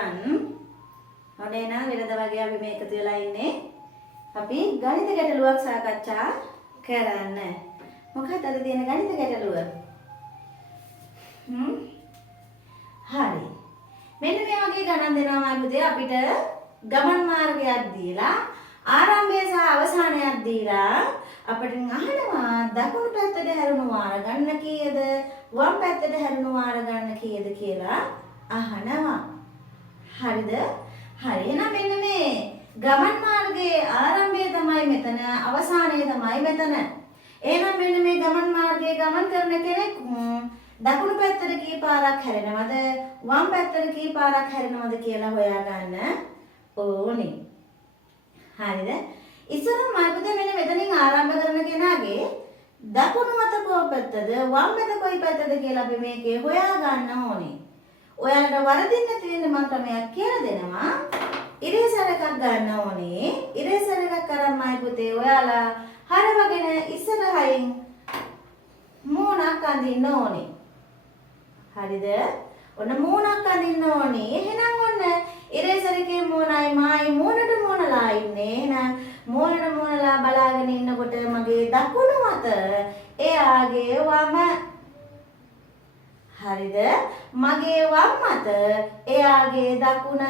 දරුවන් ඔනේ නම් වෙනද වගේ අපි මේ එකතු වෙලා ඉන්නේ. අපි ගණිත ගැටලුවක් සාකච්ඡා කරන්න. මොකක්ද අද තියෙන ගණිත ගැටලුව? හරි. මෙන්න මේ වගේ ගණන් දෙනවා පුතේ අපිට ගමන් මාර්ගයක් දීලා ආරම්භය සහ අවසානයක් දීලා අපිට අහනවා දකුණු පැත්තට හැරුණු වාර ගන්න කීයද වම් පැත්තට හැරුණු වාර ගන්න කීයද කියලා අහනවා. හරිද? හරි. එහෙනම් මෙන්න මේ ගමන් මාර්ගයේ ආරම්භය තමයි මෙතන අවසානය තමයි මෙතන. එහෙනම් මෙන්න මේ ගමන් මාර්ගයේ ගමන් කරන කෙනෙක් දකුණු පැත්තට කී පාරක් හැරෙනවද වම් පැත්තට කී පාරක් හැරෙනවද කියලා හොයාගන්න ඕනේ. හරිද? ඉස්සරහ මාර්ගයේ මෙන්න මෙතනින් ආරම්භ කරන කෙනාගේ දකුණු මත කොපැත්තද වම් මත කොයි පැත්තද කියලා අපි මේකේ හොයාගන්න ඕනේ. ඔයාලට වරදින්න තියෙන මම ක්‍රමයක් කියලා දෙනවා. ඉරේසර් එකක් ගන්න ඕනේ. ඉරේසර් එකක් අරන්මයි පුතේ ඔයාලා හරවගෙන ඉස්සරහින් මූණක් අඳින්න ඕනේ. හරිද? ඔන්න මූණක් අඳින්න ඕනේ. එහෙනම් ඔන්න ඉරේසර් එකේ මූණයි මායි මූණට මූණලා ඉන්නේ. එහෙනම් මූණට මූණලා බලාගෙන ඉන්නකොට මගේ දකුණු මත එයාගේ වම. හරිද? මගේ වම් මත එයාගේ දකුණ.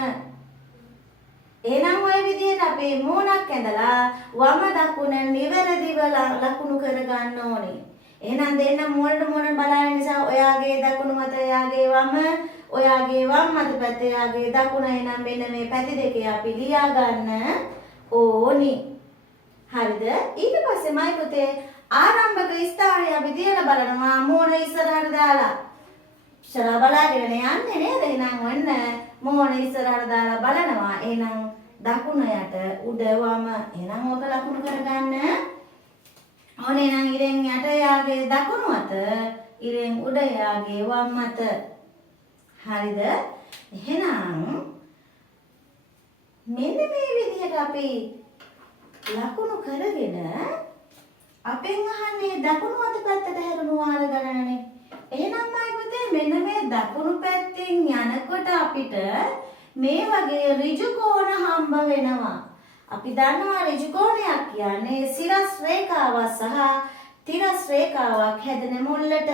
එහෙනම් ওই විදිහට අපි මූණක් ඇඳලා වම දකුණ නිවැරදිව ලකුණු කර ගන්න ඕනේ. එහෙනම් දෙන්න මූණට මූණ බලන නිසා ඔයාගේ දකුණු මත එයාගේ වම, ඔයාගේ වම් මත පැත්ත එයාගේ දකුණ. එහෙනම් මෙන්න මේ පැති දෙකේ අපි ලියා ගන්න ඕනි. හරිද? ඊට පස්සේ මයි පුතේ ආරම්භක ස්ථානය අපි තියලා බලනවා මූණ ඉස්සරහට දාලා. ඉස්සරහ බලාගෙන යන්නේ නේද? එහෙනම් ඔන්න මූණ ඉස්සරහට දාලා බලනවා. එහෙනම් දකුණ යට උඩ වම. එහෙනම් ඔක ලකුණු කරගන්න. ඕනේ නම් ඉරෙන් යට යාගේ දකුණු අත, ඉරෙන් උඩ යාගේ වම් අත. හරිද? එහෙනම් මෙන්න මේ විදිහට අපි ලකුණු කරගෙන අපෙන් අහන්නේ දකුණු අත පැත්තට හැරුණු වාර ගණනනේ. එහෙනම් මයි පුතේ මෙන්න මේ දකුණු පැත්තෙන් යනකොට අපිට මේ වගේ ඍජු කෝණ හම්බ වෙනවා. අපි දන්නවා ඍජු කෝණයක් කියන්නේ සිරස් රේඛාවක් සහ තිරස් රේඛාවක් හැදෙන මුල්ලට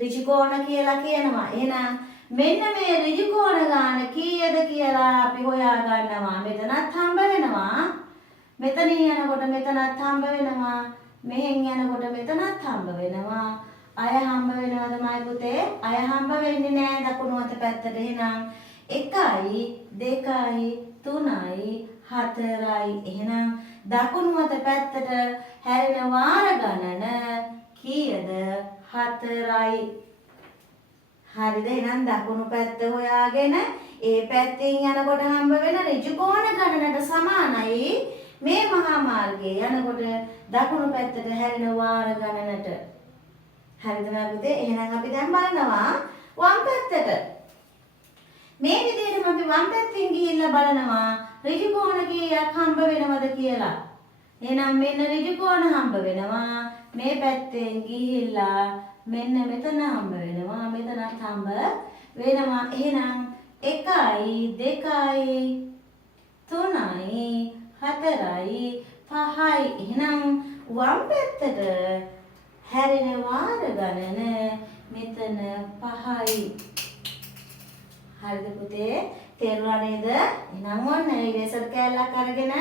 ඍජු කෝණ කියලා කියනවා. එහෙනම් මෙන්න මේ ඍජු කෝණ ගාන කීයද කියලා අපි හොයා ගන්නවා. මෙතනත් හම්බ වෙනවා. මෙතනින් යනකොට මෙතනත් හම්බ වෙනවා. මෙහෙන් යනකොට මෙතනත් හම්බ වෙනවා. අය හම්බ වෙනවද මයි පුතේ? අය හම්බ වෙන්නේ නැහැ දකුණු අත පැත්තට. එහෙනම් 1යි 2යි 3යි 4යි. එහෙනම් දකුණු අත පැත්තට හැරෙන වාර ගණන කීයද? 4යි. හරිද? එහෙනම් දකුණු පැත්ත හොයාගෙන ඒ පැත්තෙන් යනකොට හම්බ වෙන ඍජු කෝණ ගණනට සමානයි මේ මහා මාර්ගයේ යනකොට දකුණු පැත්තට හැරෙන වාර ගණනට. හරිද පුතේ? එහෙනම් අපි දැන් බලනවා වම් පැත්තට. මේ විදිහටම අපි වම් පැත්තෙන් ගිහිල්ලා බලනවා ඍජු කෝණ කීයක් හම්බ වෙනවද කියලා. එහෙනම් මෙන්න ඍජු කෝණ හම්බ වෙනවා. මේ පැත්තෙන් ගිහිල්ලා මෙන්න මෙතන හම්බ වෙනවා. මෙතනත් හම්බ වෙනවා. එහෙනම් 1යි 2යි 3යි 4යි 5යි. එහෙනම් වම් පැත්තට හැරෙන වාර ගණන මෙතන 5යි. හරිද පුතේ? තේරුණා නේද? එහෙනම් ඔන්න ඉරේසර් කෑල්ලක් අරගෙන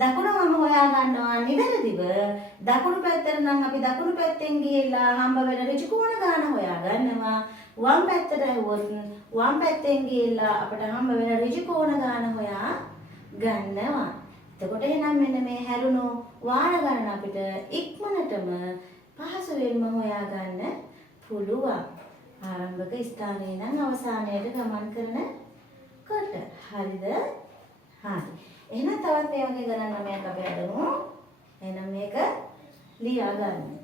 දකුණ වම හොයා ගන්නවා නිවැරදිව. දකුණු පැත්තට නම් අපි දකුණු පැත්තෙන් ගිහිල්ලා හම්බ වෙන ඍජු කෝණ ගාන හොයා ගන්නවා. වම් පැත්තට ඇහුවොත් වම් පැත්තෙන් ගිහිල්ලා අපිට හම්බ වෙන ඍජු කෝණ ගාන හොයා ගන්නවා. එතකොට එහෙනම් මෙන්න මේ හැරුණු වාර ගණන අපිට ඉක්මනටම පහසුවෙන්ම හොයා ගන්න පුළුවන්. ආරම්භක ස්ථානයේ නම් අවසානයට ගමන් කරනකොට. හරිද? හරි. එහෙනම් තවත් මේ වගේ ගණන් 9ක් අපි අදමු. එහෙනම් මේක ලියා ගන්න.